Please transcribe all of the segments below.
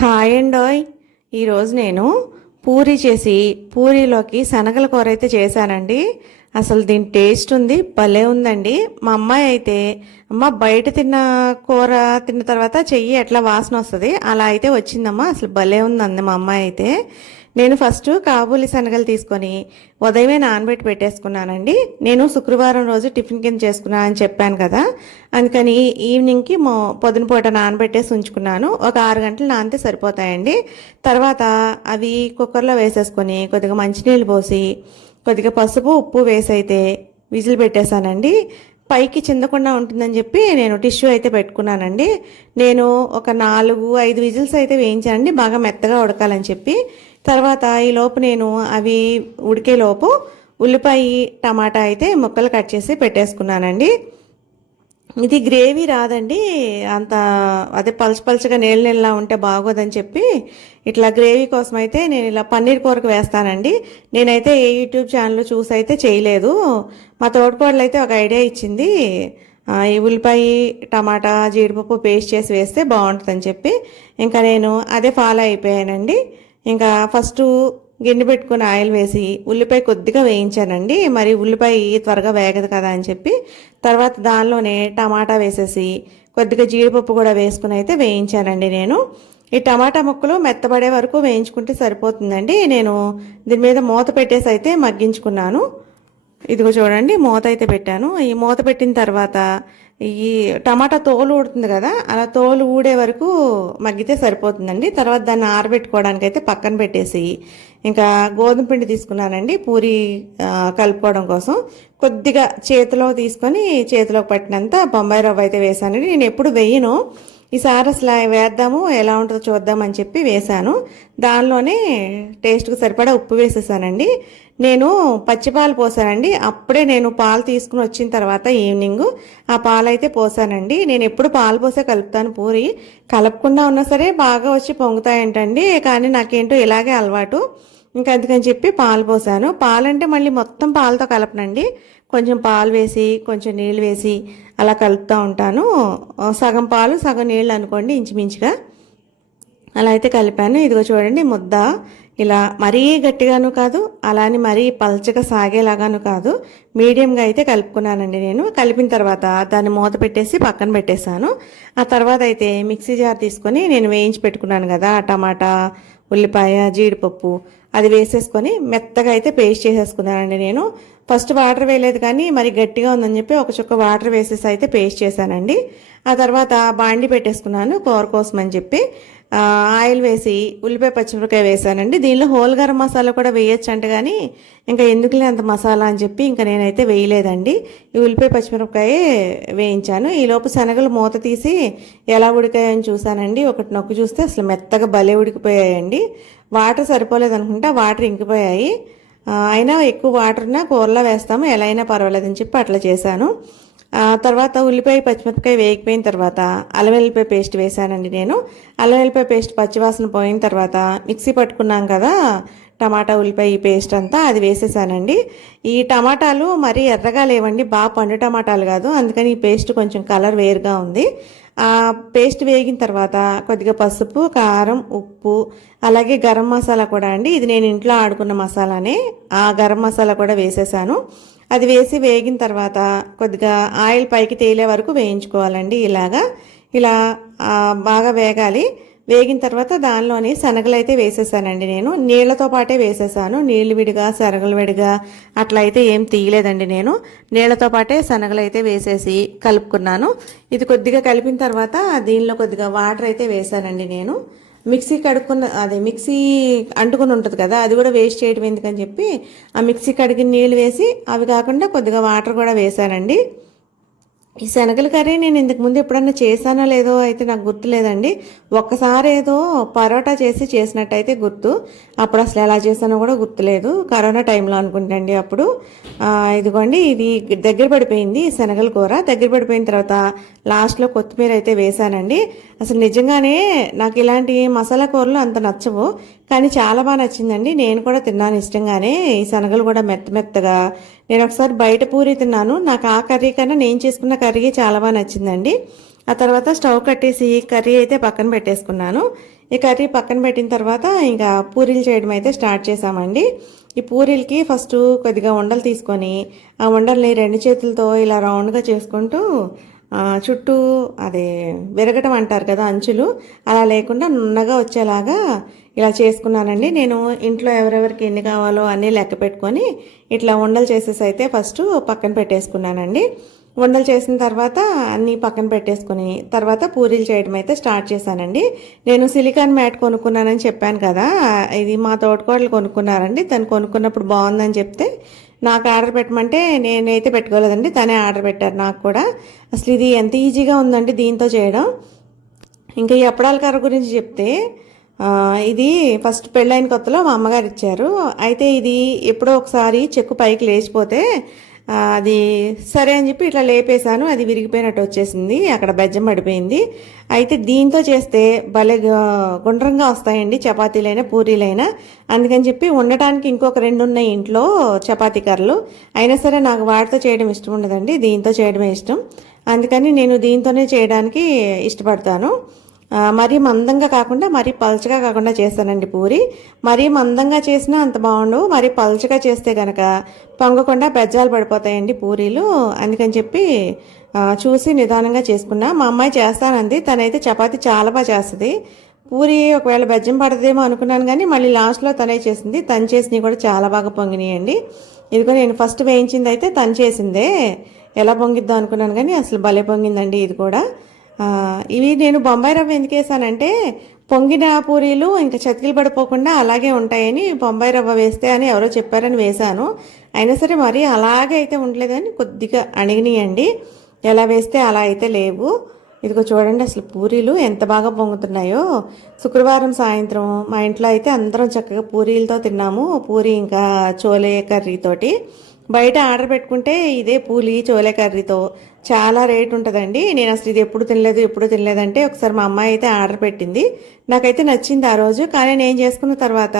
Hi అండోయ్ ఈరోజు నేను పూరి చేసి పూరీలోకి శనగల కూర అయితే చేశానండి. అసలు దీని టేస్ట్ ఉంది భలే ఉందండి. మా అమ్మాయి అయితే అమ్మ బయట తిన్న కూర తిన్న తర్వాత చెయ్యి ఎట్లా వాసన వస్తుంది? అలా అయితే వచ్చిందమ్మా. అసలు భలే ఉందండి మా అమ్మాయి అయితే. నేను ఫస్ట్ కాబూలి శనగలు తీసుకొని ఉదయమే నానబెట్టి పెట్టేసుకున్నానండి. నేను శుక్రవారం రోజు టిఫిన్ కింద చేసుకున్నాను అని చెప్పాను కదా. అందుకని ఈవినింగ్కి మో పొద్దున పూట నానబెట్టేసి ఉంచుకున్నాను. ఒక ఆరు గంటలు నానితే సరిపోతాయండి. తర్వాత అవి కుక్కర్లో వేసేసుకొని కొద్దిగా మంచినీళ్ళు పోసి కొద్దిగా పసుపు ఉప్పు వేసి అయితే విజిల్ పెట్టేశానండి. పైకి చిందకుండా ఉంటుందని చెప్పి నేను టిష్యూ అయితే పెట్టుకున్నానండి. నేను ఒక నాలుగు ఐదు విజిల్స్ అయితే వేయించానండి. బాగా మెత్తగా ఉడకాలని చెప్పి. తర్వాత ఈ లోపు నేను అవి ఉడికే లోపు ఉల్లిపాయ టమాటా అయితే ముక్కలు కట్ చేసి పెట్టేసుకున్నానండి. ఇది గ్రేవీ రాదండి. అంత అదే పలుచు పలుచగా నీళ్ళ నీళ్ళలా ఉంటే బాగోదని చెప్పి ఇట్లా గ్రేవీ కోసం అయితే నేను ఇలా పన్నీర్ కూరకు వేస్తానండి. నేనైతే ఏ యూట్యూబ్ ఛానల్ చూసి అయితే చేయలేదు. మా తోడుకోడలు అయితే ఒక ఐడియా ఇచ్చింది. ఈ ఉల్లిపాయ టమాటా జీడిపప్పు పేస్ట్ చేసి వేస్తే బాగుంటుందని చెప్పి. ఇంకా నేను అదే ఫాలో అయిపోయానండి. ఇంకా ఫస్ట్ గిన్నె పెట్టుకుని ఆయిల్ వేసి ఉల్లిపాయ కొద్దిగా వేయించానండి. మరి ఉల్లిపాయ త్వరగా వేగదు కదా అని చెప్పి తర్వాత దానిలోనే టమాటా వేసేసి కొద్దిగా జీడిపప్పు కూడా వేసుకుని అయితే వేయించానండి నేను. ఈ టమాటా ముక్కలు మెత్తబడే వరకు వేయించుకుంటే సరిపోతుందండి. నేను దీని మీద మూత పెట్టేసి అయితే మగ్గించుకున్నాను. ఇదిగో చూడండి మూత అయితే పెట్టాను. ఈ మూత పెట్టిన తర్వాత ఈ టమాటా తోలు ఊడుతుంది కదా అలా తోలు ఊడే వరకు మగ్గితే సరిపోతుందండి. తర్వాత దాన్ని ఆరబెట్టుకోవడానికి అయితే పక్కన పెట్టేసి ఇంకా గోధుమ పిండి తీసుకున్నానండి పూరి కలుపుకోవడం కోసం. కొద్దిగా చేతిలో తీసుకొని చేతిలోకి పట్టినంత బొంబాయి రవ్వ అయితే వేసానండి నేను ఎప్పుడు వేయను. ఈసారి అసలు వేద్దాము ఎలా ఉంటుందో చూద్దామని చెప్పి వేశాను. దానిలోనే టేస్ట్కి సరిపడా ఉప్పు వేసేసానండి. నేను పచ్చిపాలు పోసానండి. అప్పుడే నేను పాలు తీసుకుని వచ్చిన తర్వాత ఈవినింగ్ ఆ పాలు అయితే పోసానండి. నేను ఎప్పుడు పాలు పోసే కలుపుతాను పూరి. కలపకుండా ఉన్నా సరే బాగా వచ్చి పొంగుతాయంటండి. కానీ నాకేంటో ఇలాగే అలవాటు. ఇంకా అందుకని చెప్పి పాలు పోసాను. పాలంటే మళ్ళీ మొత్తం పాలతో కలపనండి. కొంచెం పాలు వేసి కొంచెం నీళ్ళు వేసి అలా కలుపుతూ ఉంటాను. సగం పాలు సగం నీళ్ళు అనుకోండి ఇంచుమించుగా. అలా అయితే కలిపాను. ఇదిగో చూడండి ముద్ద. ఇలా మరీ గట్టిగాను కాదు అలానే మరీ పల్చగా సాగేలాగాను కాదు. మీడియంగా అయితే కలుపుకున్నానండి నేను. కలిపిన తర్వాత దాన్ని మూత పెట్టేసి పక్కన పెట్టేశాను. ఆ తర్వాత అయితే మిక్సీ జార్ తీసుకొని నేను వేయించి పెట్టుకున్నాను కదా టమాటా ఉల్లిపాయ జీడిపప్పు అది వేసేసుకొని మెత్తగా అయితే పేస్ట్ చేసేసుకున్నానండి నేను. ఫస్ట్ వాటర్ వేయలేదు కానీ మరి గట్టిగా ఉందని చెప్పి ఒక చుక్క వాటర్ వేసేసి అయితే పేస్ట్ చేశానండి. ఆ తర్వాత బాండి పెట్టేసుకున్నాను కూర కోసం అని చెప్పి. ఆయిల్ వేసి ఉల్లిపాయ పచ్చిమిరపకాయ వేసానండి. దీనిలో హోల్ గరం మసాలా కూడా వేయొచ్చు అంటే కానీ ఇంకా ఎందుకులే అంత మసాలా అని చెప్పి ఇంకా నేనైతే వేయలేదండి. ఈ ఉల్లిపాయ పచ్చిమిరపకాయ వేయించాను. ఈ లోపు శనగలు మూత తీసి ఎలా ఉడికాయని చూశానండి ఒకటి నొక్కి చూస్తే అసలు మెత్తగా భలే ఉడికిపోయాయండి. వాటర్ సరిపోలేదు అనుకుంటా వాటర్ ఇంకిపోయాయి. అయినా ఎక్కువ వాటర్న కూరలో వేస్తాము. ఎలా అయినా పర్వాలేదని చెప్పి అట్లా చేశాను. తర్వాత ఉల్లిపాయ పచ్చిమిరపకాయ వేగిపోయిన తర్వాత అల్లం వెల్లిపాయ పేస్ట్ వేసానండి నేను. అల్లం వెల్లిపాయ పేస్ట్ పచ్చివాసన పోయిన తర్వాత మిక్సీ పట్టుకున్నాం కదా టమాటా ఉల్లిపాయ ఈ పేస్ట్ అంతా అది వేసేసానండి. ఈ టమాటాలు మరీ ఎర్రగా లేవండి బాగా పండు టమాటాలు కాదు అందుకని ఈ పేస్ట్ కొంచెం కలర్ వేరుగా ఉంది. ఆ పేస్ట్ వేగిన తర్వాత కొద్దిగా పసుపు కారం ఉప్పు అలాగే గరం మసాలా కూడా అండి. ఇది నేను ఇంట్లో ఆడుకున్న మసాలానే ఆ గరం మసాలా కూడా వేసేసాను. అది వేసి వేగిన తర్వాత కొద్దిగా ఆయిల్ పైకి తేలే వరకు వేయించుకోవాలండి ఇలాగా. ఇలా బాగా వేగాలి. వేగిన తర్వాత దానిలోని శనగలు అయితే వేసేసానండి నేను. నీళ్ళతో పాటే వేసేసాను. నీళ్ళు విడిగా శనగలు విడిగా అట్లా అయితే ఏం తీయలేదండి నేను. నీళ్ళతో పాటే శనగలు అయితే వేసేసి కలుపుకున్నాను. ఇది కొద్దిగా కలిపిన తర్వాత దీనిలో కొద్దిగా వాటర్ అయితే వేసానండి నేను. మిక్సీ కడుక్కున్న అదే మిక్సీ అంటుకుని ఉంటుంది కదా అది కూడా వేస్ట్ చేయడం ఎందుకని చెప్పి ఆ మిక్సీ కడిగిన నీళ్ళు వేసి అవి కాకుండా కొద్దిగా వాటర్ కూడా వేశానండి. ఈ శనగల కర్రీ నేను ఇంతకు ముందు ఎప్పుడన్నా చేశానో లేదో అయితే నాకు గుర్తు లేదండి ఒక్కసారి ఏదో పరోటా చేసి చేసినట్టయితే గుర్తు. అప్పుడు అసలు ఎలా చేశానో కూడా గుర్తులేదు. కరోనా టైంలో అనుకుంటండి అప్పుడు. ఇదిగోండి ఇది దగ్గర పడిపోయింది శనగల కూర. దగ్గర పడిపోయిన తర్వాత లాస్ట్లో కొత్తిమీర అయితే వేసానండి అసలు నిజంగానే నాకు ఇలాంటి మసాలా కూరలు అంత నచ్చవు. కానీ చాలా బాగా నచ్చిందండి. నేను కూడా తిన్నాను ఇష్టంగానే. ఈ శనగలు కూడా మెత్త మెత్తగా. నేను ఒకసారి బయట పూరి తిన్నాను. నాకు ఆ కర్రీ కన్నా నేను చేసుకున్న కర్రీ చాలా బాగా నచ్చిందండి. ఆ తర్వాత స్టవ్ కట్టేసి కర్రీ అయితే పక్కన పెట్టేసుకున్నాను. ఈ కర్రీ పక్కన పెట్టిన తర్వాత ఇంకా పూరీలు చేయడం అయితే స్టార్ట్ చేసామండి ఈ పూరీలకి ఫస్ట్ కొద్దిగా ఉండలు తీసుకొని ఆ ఉండల్ని రెండు చేతులతో ఇలా రౌండ్గా చేసుకుంటూ చుట్టూ అదే విరగటం అంటారు కదా అంచులు. అలా లేకుండా నున్నగా వచ్చేలాగా ఇలా చేసుకున్నానండి. నేను ఇంట్లో ఎవరెవరికి ఎన్ని కావాలో అన్నీ లెక్క పెట్టుకొని ఇట్లా ఉండలు చేసేసి అయితే ఫస్ట్ పక్కన పెట్టేసుకున్నానండి. వండలు చేసిన తర్వాత అన్నీ పక్కన పెట్టేసుకుని తర్వాత పూరీలు చేయడం అయితే స్టార్ట్ చేశానండి. నేను సిలికాన్ మ్యాట్ కొనుక్కున్నానని చెప్పాను కదా ఇది మా తోటకోడలు కొనుక్కున్నారండి. తను కొనుక్కున్నప్పుడు బాగుందని చెప్తే నాకు ఆర్డర్ పెట్టమంటే నేనైతే పెట్టుకోలేదండి తనే ఆర్డర్ పెట్టారు నాకు కూడా. అసలు ఇది ఎంత ఈజీగా ఉందండి దీంతో చేయడం. ఇంకా ఈ అప్పడాల కర్ర గురించి చెప్తే ఇది ఫస్ట్ పెళ్ళైన కొత్తలో మా అమ్మగారు ఇచ్చారు. అయితే ఇది ఎప్పుడో ఒకసారి చెక్కు పైకి లేచిపోతే అది సరే అని చెప్పి ఇట్లా లేపేశాను. అది విరిగిపోయినట్టు వచ్చేసింది. అక్కడ బెజ్జం పడిపోయింది. అయితే దీంతో చేస్తే భలే గుండ్రంగా వస్తాయండి చపాతీలైనా పూరీలైనా. అందుకని చెప్పి ఉండటానికి ఇంకొక రెండు ఉన్నాయి ఇంట్లో చపాతీ కర్రలు. అయినా సరే నాకు వాటితో చేయడం ఇష్టం ఉండదండి. దీంతో చేయడమే ఇష్టం. అందుకని నేను దీంతోనే చేయడానికి ఇష్టపడతాను. మరీ మందంగా కాకుండా మరీ పల్చగా కాకుండా చేస్తానండి పూరి. మరీ మందంగా చేసినా అంత బాగుండవు. మరీ పల్చగా చేస్తే కనుక పొంగకుండా బెజ్జాలు పడిపోతాయండి పూరీలు. అందుకని చెప్పి చూసి నిదానంగా చేసుకున్నా. మా అమ్మాయి చేస్తానంది. తనైతే చపాతి చాలా బాగా చేస్తుంది. పూరి ఒకవేళ బెజ్జం పడదేమో అనుకున్నాను కానీ మళ్ళీ లాస్ట్లో తనే చేసింది. తను చేసినవి కూడా చాలా బాగా పొంగినాయండి. ఇదిగో నేను ఫస్ట్ వేయించింది అయితే తను చేసిందే. ఎలా పొంగిద్దాం అనుకున్నాను కానీ అసలు భలే పొంగిందండి ఇది కూడా. ఇవి నేను బొంబాయి రవ్వ ఎందుకు వేసానంటే పొంగిన పూరీలు ఇంకా చతికిలు పడిపోకుండా అలాగే ఉంటాయని బొంబాయి రవ్వ వేస్తే అని ఎవరో చెప్పారని వేశాను. అయినా సరే మరీ అలాగే అయితే ఉండలేదని కొద్దిగా అణిగినాయండి. ఎలా వేస్తే అలా అయితే లేవు. ఇదిగో చూడండి అసలు పూరీలు ఎంత బాగా పొంగుతున్నాయో. శుక్రవారం సాయంత్రం మా ఇంట్లో అయితే అందరం చక్కగా పూరీలతో తిన్నాము. పూరి ఇంకా చోలే కర్రీతోటి. బయట ఆర్డర్ పెట్టుకుంటే ఇదే పూలి చోలే కర్రీతో. చాలా రేట్ ఉంటుందండి. నేను అసలు ఇది ఎప్పుడు తినలేదు ఎప్పుడు తినలేదంటే ఒకసారి మా అమ్మాయి అయితే ఆర్డర్ పెట్టింది. నాకైతే నచ్చింది ఆ రోజు కానీ నేను చేసుకున్న తర్వాత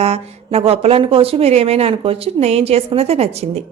నా గొప్పలు అనుకోవచ్చు మీరు ఏమైనా అనుకోవచ్చు నేను చేసుకున్నదే నచ్చింది.